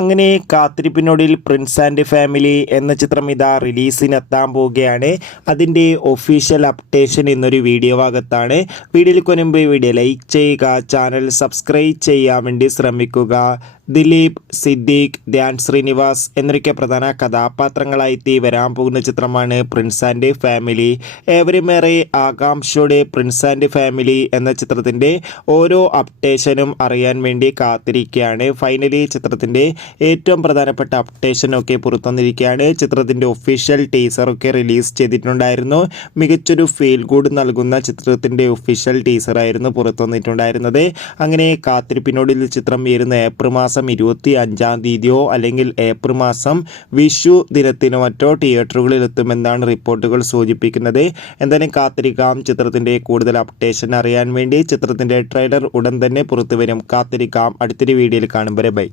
അങ്ങനെ കാത്തിരിപ്പിനൊടുവിൽ Prince and family എന്ന ചിത്രം ഇതാ റിലീസിനെത്താൻ പോവുകയാണ്. അതിൻ്റെ ഒഫീഷ്യൽ അപ്ഡേഷൻ ഇന്നൊരു വീഡിയോ ഭാഗത്താണ്. വീഡിയോയിൽ മുൻപ് വീഡിയോ ലൈക്ക് ചെയ്യുക, ചാനൽ സബ്സ്ക്രൈബ് ചെയ്യാൻ വേണ്ടി ശ്രമിക്കുക. ദിലീപ്, സിദ്ദീഖ്, ധ്യാൻ ശ്രീനിവാസ് എന്നൊക്കെ പ്രധാന കഥാപാത്രങ്ങളായി വരാൻ പോകുന്ന ചിത്രമാണ് പ്രിൻസ് ആൻഡ് ഫാമിലി. ഏവരുമേറെ ആകാംക്ഷയോടെ പ്രിൻസ് ആൻഡ് ഫാമിലി എന്ന ചിത്രത്തിൻ്റെ ഓരോ അപ്ഡേഷനും അറിയാൻ വേണ്ടി കാത്തിരിക്കുകയാണ്. ഫൈനലി ചിത്രത്തിൻ്റെ ഏറ്റവും പ്രധാനപ്പെട്ട അപ്ഡേഷനൊക്കെ പുറത്തുവന്നിരിക്കുകയാണ്. ചിത്രത്തിൻ്റെ ഒഫീഷ്യൽ ടീസറൊക്കെ റിലീസ് ചെയ്തിട്ടുണ്ടായിരുന്നു. മികച്ചൊരു ഫീൽ ഗുഡ് നൽകുന്ന ചിത്രത്തിൻ്റെ ഒഫീഷ്യൽ ടീസറായിരുന്നു പുറത്തുവന്നിട്ടുണ്ടായിരുന്നത്. അങ്ങനെ കാത്തിരിപ്പിനോടുള്ള ചിത്രം വരുന്ന ഏപ്രിൽ മാസം 25 അല്ലെങ്കിൽ ഏപ്രിൽ മാസം വിഷു ദിനത്തിനോ മറ്റോ തിയേറ്ററുകളിൽ എത്തുമെന്നാണ് റിപ്പോർട്ടുകൾ സൂചിപ്പിക്കുന്നത്. എന്തായാലും കാത്തിരിക്കാം ചിത്രത്തിൻ്റെ കൂടുതൽ അപ്ഡേഷൻ അറിയാൻ വേണ്ടി. ചിത്രത്തിൻ്റെ ട്രെയിലർ ഉടൻ തന്നെ പുറത്തു വരും. കാത്തിരിക്കാം. അടുത്തൊരു വീഡിയോയിൽ കാണും വരെ ബൈ.